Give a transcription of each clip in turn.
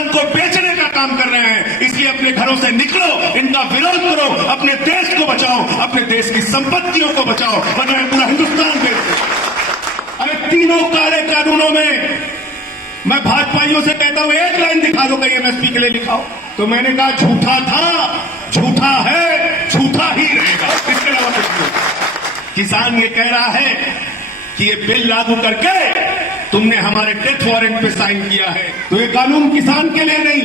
हिंदुस्तान को बेचने का काम कर रहे हैं। इसलिए अपने घरों से निकलो, इनका विरोध करो, अपने देश को बचाओ, अपने देश की संपत्तियों को बचाओ, वरना पूरा हिंदुस्तान बेच दो। अरे तीनों काले कानूनों में मैं भाजपाइयों से कहता हूं एक लाइन दिखा दो कहीं एमएसपी के लिए लिखाओ। तो मैंने कहा झूठा था, झूठा है, झूठा ही रहेगा, इसके अलावा कुछ नहीं। किसान ये कह रहा है कि ये बिल लागू करके तुमने हमारे डेथ वारंट पे साइन किया है। तो ये कानून किसान के लिए नहीं,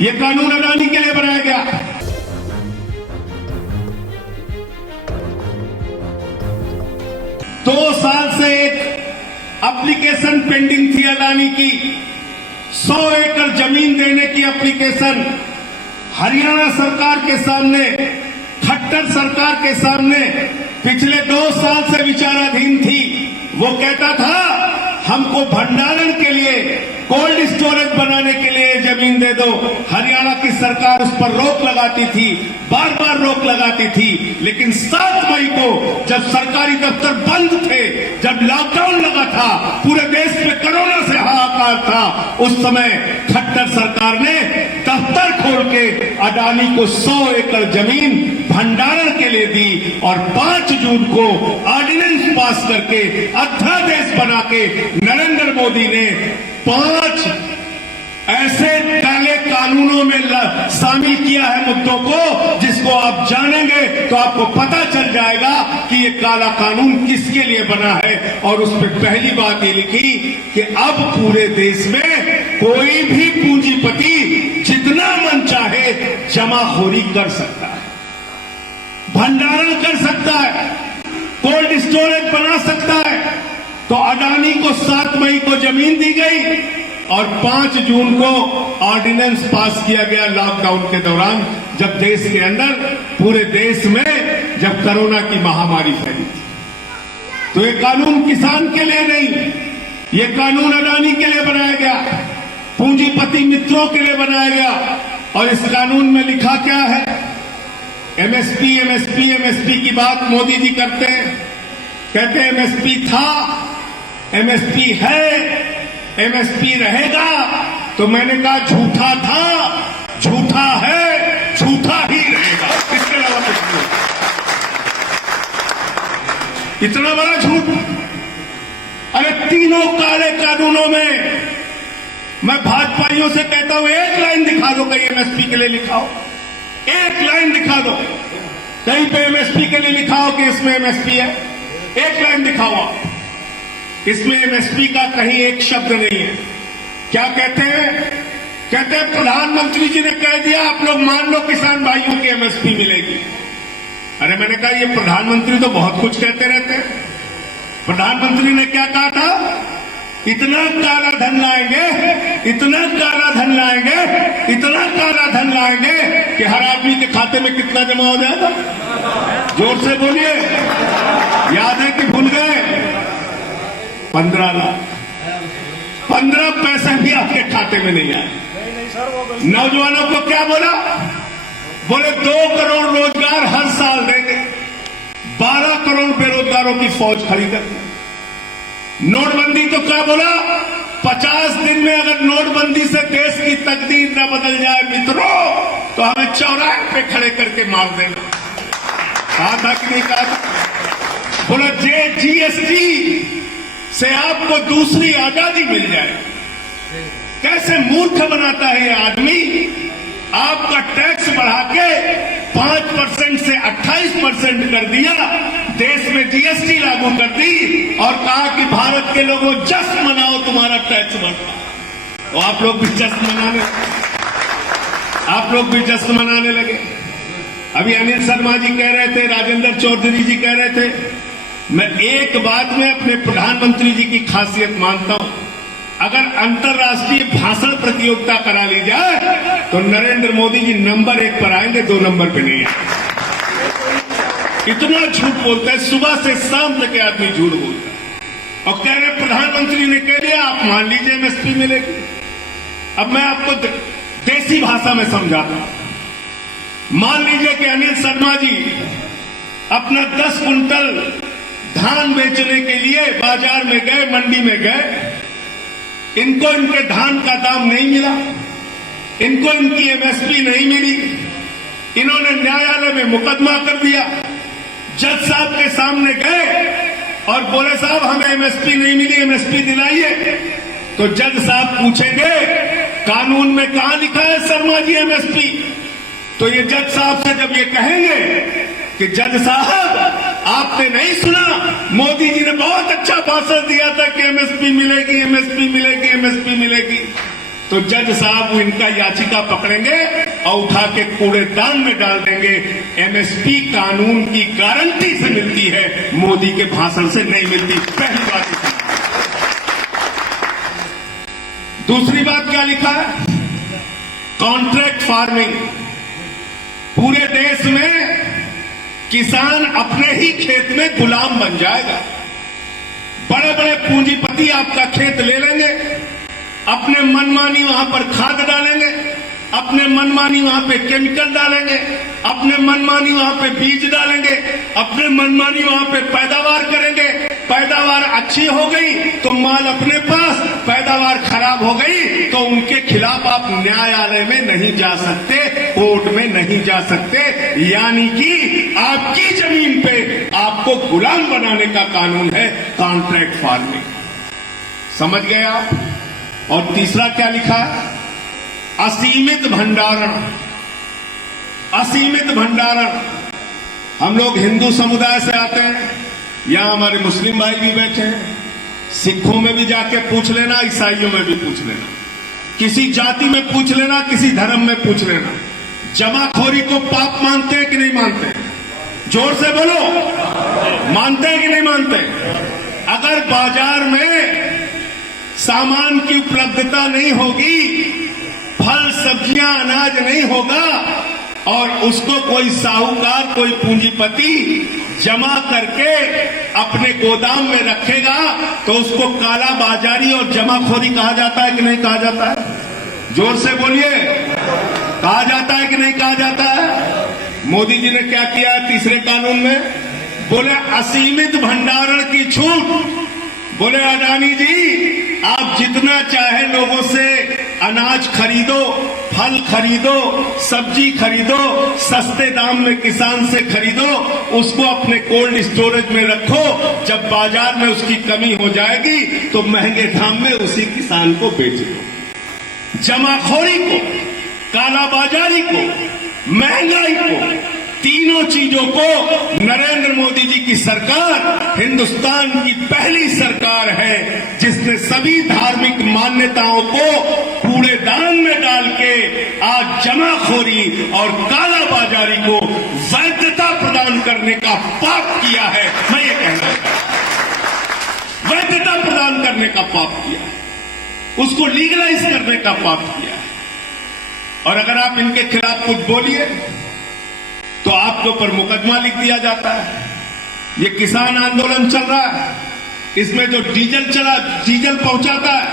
ये कानून अडानी के लिए बनाया गया। 2 साल से एक एप्लीकेशन पेंडिंग थी अडानी की, 100 एकड़ जमीन देने की एप्लीकेशन हरियाणा सरकार के सामने, खट्टर सरकार के सामने पिछले 2 साल से विचाराधीन थी। वो कहता था हमको भंडारण के लिए, कोल्ड स्टोरेज बनाने के लिए जमीन दे दो। हरियाणा की सरकार उस पर रोक लगाती थी, बार बार रोक लगाती थी। लेकिन 7 मई को जब सरकारी दफ्तर बंद थे, जब लॉकडाउन लगा था, पूरे देश में कोरोना से हाहाकार था, उस समय खट्टर सरकार ने दफ्तर खोल के अडानी को 100 एकड़ जमीन भंडारण के लिए दी और 5 जून को ऑर्डिनेंस पास करके अध्यादेश बना के नरेंद्र मोदी ने 5 ऐसे काले कानूनों में शामिल किया है मुद्दों को, जिसको आप जानेंगे तो आपको पता चल जाएगा कि ये काला कानून किसके लिए बना है। और उस पर पहली बात ये लिखी कि अब पूरे देश में कोई भी पूंजीपति जितना मन चाहे जमाखोरी कर सकता है, भंडारण कर सकता है, कोल्ड स्टोरेज बना सकता है। तो अडानी को 7 मई को जमीन दी गई और 5 जून को ऑर्डिनेंस पास किया गया लॉकडाउन के दौरान, जब देश के अंदर, पूरे देश में जब कोरोना की महामारी फैली थी। तो ये कानून किसान के लिए नहीं, ये कानून अडानी के लिए बनाया गया, पूंजीपति मित्रों के लिए बनाया गया। और इस कानून में लिखा क्या है? एमएसपी एमएसपी एमएसपी की बात मोदी जी करते हैं, कहते हैं एमएसपी था, एमएसपी है, एमएसपी रहेगा। तो मैंने कहा झूठा था, झूठा है, झूठा ही रहेगा, इसके अलावा कुछ नहीं। इतना बड़ा झूठ। अरे तीनों काले कानूनों में मैं भाजपाइयों से कहता हूं एक लाइन दिखा दो कहीं एमएसपी के लिए लिखाओ, एक लाइन दिखा दो कहीं पे एमएसपी के लिए लिखाओ कि इसमें एमएसपी है। एक लाइन दिखाओ आप, इसमें एमएसपी का कहीं एक शब्द नहीं है। क्या कहते हैं? कहते हैं प्रधानमंत्री जी ने कह दिया आप लोग मान लो किसान भाइयों की एमएसपी मिलेगी। अरे मैंने कहा ये प्रधानमंत्री तो बहुत कुछ कहते रहते हैं। प्रधानमंत्री ने क्या कहा था? इतना काला धन लाएंगे, इतना काला धन लाएंगे, इतना काला धन लाएंगे कि हर आदमी के खाते में कितना जमा हो जाएगा? जोर से बोलिए, याद है कि भूल गए? 15 लाख। 15 पैसे भी आपके खाते में नहीं आए। नौजवानों को क्या बोला? बोले 2 करोड़ रोजगार हर साल देंगे, 12 करोड़ बेरोजगारों की फौज खरीदेंगे। नोटबंदी तो क्या बोला? 50 दिन में अगर नोटबंदी से देश की तकदीर न बदल जाए मित्रों, तो हमें चौराहे पे खड़े करके मार देना। कहा था कि नहीं कहा था? बोला जीएसटी से आपको दूसरी आजादी मिल जाए। कैसे मूर्ख बनाता है ये आदमी। आपका टैक्स बढ़ा के 5% से 28% कर दिया, देश में जीएसटी लागू कर दी और कहा कि भारत के लोगों जश्न मनाओ तुम्हारा टैक्स बढ़ा। तो आप लोग भी जश्न मनाने लगे। अभी अनिल शर्मा जी कह रहे थे, राजेंद्र चौधरी जी कह रहे थे, मैं एक बात में अपने प्रधानमंत्री जी की खासियत मानता हूं, अगर अंतर्राष्ट्रीय भाषण प्रतियोगिता करा ली जाए तो नरेंद्र मोदी जी नंबर 1 पर आएंगे, 2 नंबर पे नहीं आएंगे। इतना झूठ बोलता है, सुबह से शाम तक आदमी झूठ बोलता है। और कह रहे प्रधानमंत्री ने कह दिया आप मान लीजिए एमएसपी मिलेगी। अब मैं आपको देसी भाषा में समझाता हूं। मान लीजिए कि अनिल शर्मा जी अपना 10 कुंटल धान बेचने के लिए बाजार में गए, मंडी में गए, इनको इनके धान का दाम नहीं मिला, इनको इनकी एमएसपी नहीं मिली, इन्होंने न्यायालय में मुकदमा कर दिया। जज साहब के सामने गए और बोले साहब हमें एमएसपी नहीं मिली, एमएसपी दिलाइए। तो जज साहब पूछेंगे कानून में कहां लिखा है शर्मा जी एमएसपी? तो ये जज साहब से जब ये कहेंगे कि जज साहब आपने नहीं सुना, मोदी जी ने बहुत अच्छा भाषण दिया था कि एमएसपी मिलेगी, एमएसपी मिलेगी, एमएसपी मिलेगी, तो जज साहब इनका याचिका पकड़ेंगे और उठा के कूड़ेदान में डाल देंगे। एमएसपी कानून की गारंटी से मिलती है, मोदी के भाषण से नहीं मिलती। पहली बात। दूसरी बात क्या लिखा है? Contract farming. पूरे देश में किसान अपने ही खेत में गुलाम बन जाएगा। बड़े बड़े पूंजीपति आपका खेत ले लेंगे, अपने मनमानी वहां पर खाद डालेंगे, अपने मनमानी वहां पे केमिकल डालेंगे, अपने मनमानी वहां पे बीज डालेंगे, अपने मनमानी वहां पे पैदावार करेंगे। पैदावार अच्छी हो गई तो माल अपने पास, पैदावार खराब हो गई तो उनके खिलाफ आप न्यायालय में नहीं जा सकते, कोर्ट में नहीं जा सकते। यानी कि आपकी जमीन पे आपको गुलाम बनाने का कानून है कॉन्ट्रैक्ट फार्मिंग। समझ गए आप? और तीसरा क्या लिखा है? असीमित भंडारण। असीमित भंडारण। हम लोग हिंदू समुदाय से आते हैं, यहां हमारे मुस्लिम भाई भी बैठे हैं, सिखों में भी जाके पूछ लेना, ईसाइयों में भी पूछ लेना, किसी जाति में पूछ लेना, किसी धर्म में पूछ लेना, जमाखोरी को पाप मानते हैं कि नहीं मानते? जोर से बोलो, मानते हैं कि नहीं मानते? अगर बाजार में सामान की उपलब्धता नहीं होगी, फल सब्जियां अनाज नहीं होगा और उसको कोई साहूकार, कोई पूंजीपति जमा करके अपने गोदाम में रखेगा तो उसको काला बाजारी और जमाखोरी कहा जाता है कि नहीं कहा जाता है? जोर से बोलिए, कहा जाता है कि नहीं कहा जाता है? मोदी जी ने क्या किया है तीसरे कानून में? बोले असीमित भंडारण की छूट। बोले अडानी जी आप जितना चाहे लोगों से अनाज खरीदो, फल खरीदो, सब्जी खरीदो, सस्ते दाम में किसान से खरीदो, उसको अपने कोल्ड स्टोरेज में रखो, जब बाजार में उसकी कमी हो जाएगी तो महंगे दाम में उसी किसान को बेच दो। जमाखोरी को, कालाबाजारी को, महंगाई को, तीनों चीजों को नरेंद्र मोदी जी की सरकार हिंदुस्तान की पहली सरकार है जिसने सभी धार्मिक मान्यताओं को कूड़ेदान में डाल के आज जमाखोरी और कालाबाजारी को वैधता प्रदान करने का पाप किया है। मैं ये कहना चाहता हूं, वैधता प्रदान करने का पाप किया है, उसको लीगलाइज करने का पाप किया है। और अगर आप इनके खिलाफ कुछ बोलिए तो आपके ऊपर मुकदमा लिख दिया जाता है। ये किसान आंदोलन चल रहा है, इसमें जो डीजल पहुंचाता है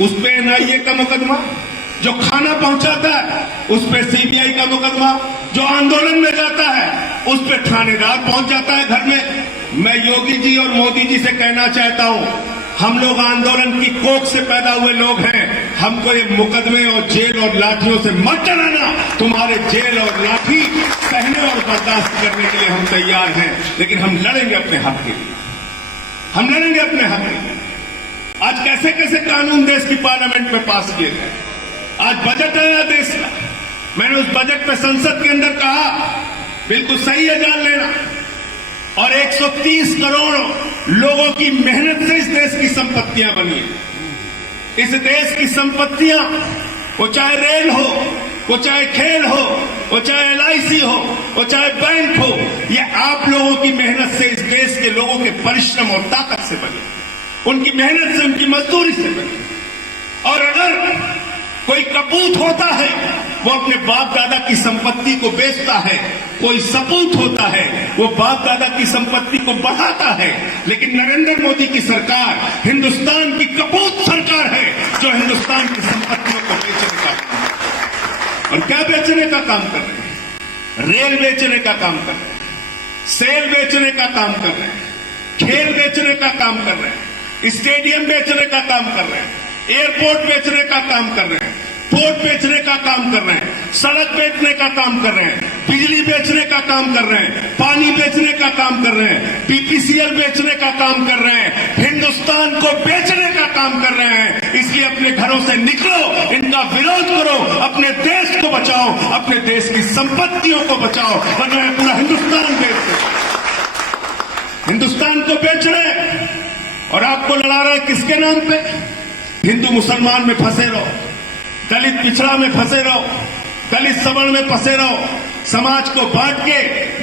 उस पे एनआईए का मुकदमा, जो खाना पहुंचाता है उस पे सीबीआई का मुकदमा, जो आंदोलन में जाता है उस पे थानेदार पहुंच जाता है घर में। मैं योगी जी और मोदी जी से कहना चाहता हूं, हम लोग आंदोलन की कोख से पैदा हुए लोग हैं, हमको ये मुकदमे और जेल और लाठियों से मत डराना। तुम्हारे जेल और लाठी सहने और बर्दाश्त करने के लिए हम तैयार हैं, लेकिन हम लड़ेंगे अपने हक के लिए, हम लड़ेंगे अपने हक के लिए। आज कैसे कैसे कानून देश की पार्लियामेंट में पास किए गए। आज बजट आया देश का, मैंने उस बजट पे संसद के अंदर कहा बिल्कुल सही है, जान लेना, और 130 करोड़ लोगों की मेहनत से इस देश की संपत्तियां बनी है। इस देश की संपत्तियां, वो चाहे रेल हो, वो चाहे खेल हो, वो चाहे एलआईसी हो, वो चाहे बैंक हो, ये आप लोगों की मेहनत से, इस देश के लोगों के परिश्रम और ताकत से बनी, उनकी मेहनत से, उनकी मजदूरी से बनी। और अगर कोई कपूत होता है वो अपने बाप दादा की संपत्ति को बेचता है, कोई सपूत होता है वो बाप दादा की संपत्ति को बढ़ाता है, लेकिन नरेंद्र मोदी की सरकार हिंदुस्तान की कपूत सरकार है जो हिंदुस्तान की संपत्तियों को बेचने का काम कर रही है। और क्या बेचने का काम कर रहे हैं? रेल बेचने का काम कर रहे हैं, सेल बेचने का काम कर रहे हैं, खेल बेचने का काम कर रहे हैं, स्टेडियम बेचने का काम कर रहे हैं, एयरपोर्ट बेचने का काम कर रहे हैं, पोर्ट बेचने का काम कर रहे हैं, सड़क बेचने का काम कर रहे हैं, बिजली बेचने का काम कर रहे हैं, पानी बेचने का काम कर रहे हैं, बीपीसीएल बेचने का काम कर रहे हैं, हिंदुस्तान को बेचने का काम कर रहे हैं। इसलिए अपने घरों से निकलो, इनका विरोध करो, अपने देश को बचाओ, अपने देश की संपत्तियों को बचाओ, वरना पूरा हिंदुस्तान हिंदुस्तान को बेच रहे और आपको लड़ा रहे किसके नाम पे? हिंदू मुसलमान में फंसे रहो, दलित पिछड़ा में फंसे रहो, दलित सवर्ण में फंसे रहो, समाज को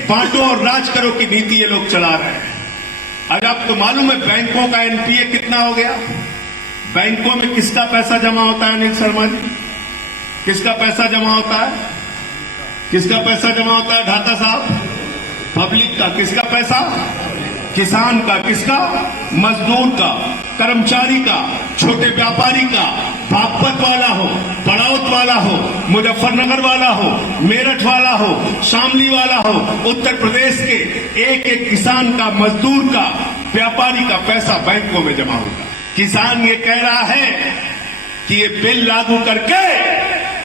बांटो और राज करो की नीति ये लोग चला रहे हैं। आज आपको मालूम है बैंकों का एनपीए कितना हो गया? बैंकों में किसका पैसा जमा होता है अनिल शर्मा जी? किसका पैसा जमा होता है? किसका पैसा जमा होता है ढाका साहब? पब्लिक का। किसका पैसा? किसान का। किसका? मजदूर का, कर्मचारी का, छोटे व्यापारी का, बागपत वाला हो, बड़ौत वाला हो, मुजफ्फरनगर वाला हो, मेरठ वाला हो, शामली वाला हो, उत्तर प्रदेश के एक एक किसान का, मजदूर का, व्यापारी का पैसा बैंकों में जमा होगा। किसान ये कह रहा है कि ये बिल लागू करके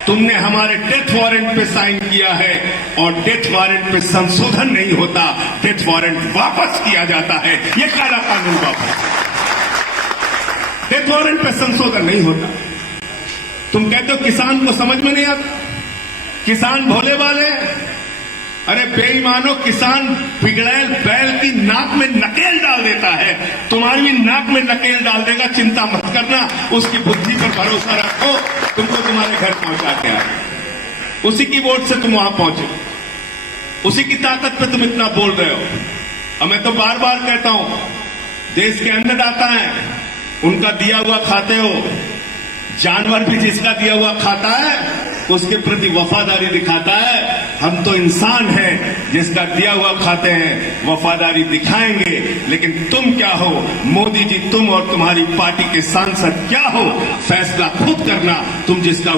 तुमने हमारे डेथ वारंट पे साइन किया है और डेथ वारंट पे संशोधन नहीं होता, डेथ वारंट वापस किया जाता है। ये काला कानून वापस, डेथ वारंट पे संशोधन नहीं होता। तुम कहते हो किसान को समझ में नहीं आता, किसान भोले वाले। अरे बेईमानो, किसान बिगड़ैल बैल की नाक में नकेल डाल देता है, तुम्हारी भी नाक में नकेल डाल देगा, चिंता मत करना, उसकी बुद्धि पर भरोसा रखो, तुमको तुम्हारे घर पहुंचा के आए। उसी की वोट से तुम वहां पहुंचे, उसी की ताकत पे तुम इतना बोल रहे हो। और मैं तो बार बार कहता हूं, देश के अन्नदाता हैं, उनका दिया हुआ खाते हो। जानवर भी जिसका दिया हुआ खाता है उसके प्रति वफादारी दिखाता है। हम तो इंसान हैं, जिसका दिया हुआ खाते हैं, वफादारी दिखाएंगे। लेकिन तुम क्या हो मोदी जी, तुम और तुम्हारी पार्टी के सांसद क्या हो? फैसला खुद करना। तुम जिसका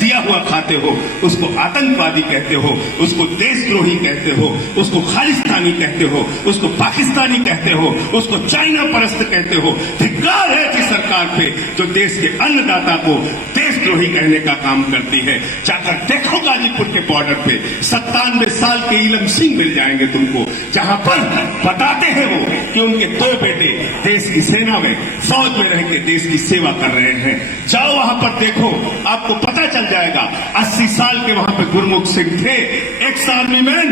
दिया हुआ खाते हो उसको आतंकवादी कहते हो, उसको देशद्रोही कहते हो, उसको खालिस्तानी कहते हो, उसको पाकिस्तानी कहते हो, उसको चाइना परस्त कहते हो। धिक्कार है ऐसी सरकार पे जो देश के अन्नदाता को देशद्रोही कहने का काम करती है। जाकर देखो गाजीपुर के बॉर्डर पे 97 साल के इलम सिंह मिल जाएंगे तुमको, जहां पर बताते हैं वो कि उनके 2 बेटे देश की सेना में, फौज में रह के देश की सेवा कर रहे हैं। जाओ वहां पर देखो, आपको पता चल जाएगा। 80 साल के वहां पे गुरमुख सिंह थे, ex army man,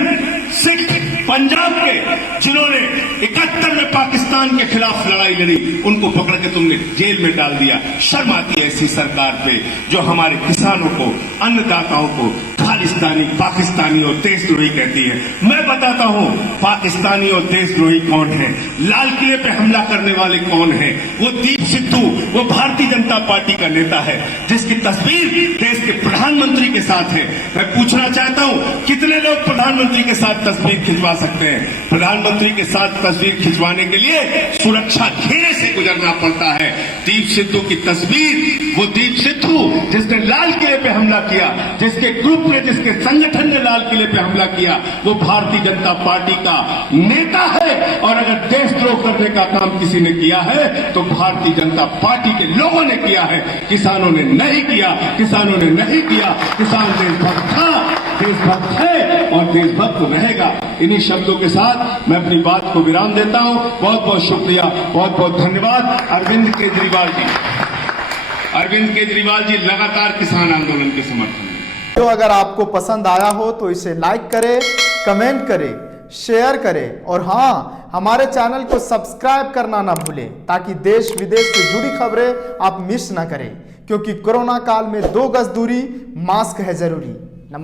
Sikh Punjab के, जिन्होंने 71 में पाकिस्तान के खिलाफ लड़ाई लड़ी, उनको पकड़ के तुमने जेल में डाल दिया। शर्म आती है ऐसी सरकार पे जो हमारे किसानों को, अन्नदाताओं को खालिस्तानी, पाकिस्तानी और देशद्रोही कहती है। मैं बताता हूं पाकिस्तानी और देशद्रोही कौन है, लाल किले पे हमला करने वाले कौन है। वो दीप सिद्धू, वो भारतीय जनता पार्टी का नेता है जिसकी तस्वीर देश के प्रधानमंत्री के साथ है। मैं पूछना चाहता हूं कितने लोग प्रधानमंत्री के साथ तस्वीर खिंचवा सकते हैं? प्रधानमंत्री के साथ तस्वीर खिंचवाने के लिए सुरक्षा घेरे से गुजरना पड़ता है। दीप सिद्धू की तस्वीर, वो दीप सिद्धू जिसने लाल किले पे हमला किया, जिसके ग्रुप ने, जिसके संगठन ने लाल किले पे हमला किया, वो भारतीय जनता पार्टी का नेता है। और अगर देशद्रोह करने का काम किसी ने किया है तो भारतीय जनता पार्टी के लोगों ने किया है, किसानों ने नहीं किया। किसानों ने नहीं किया। किसान देशभक्त था, देशभक्त है और देशभक्त रहेगा। इन्हीं शब्दों के साथ मैं अपनी बात को विराम देता हूं। बहुत बहुत शुक्रिया, बहुत बहुत धन्यवाद। अरविंद केजरीवाल जी, अरविंद केजरीवाल जी लगातार किसान आंदोलन के समर्थन में। तो अगर आपको पसंद आया हो तो इसे लाइक करें, कमेंट करें, शेयर करें और हाँ, हमारे चैनल को सब्सक्राइब करना ना भूलें ताकि देश विदेश से जुड़ी खबरें आप मिस ना करें। क्योंकि कोरोना काल में 2 गज दूरी, मास्क है जरूरी। नमस्कार।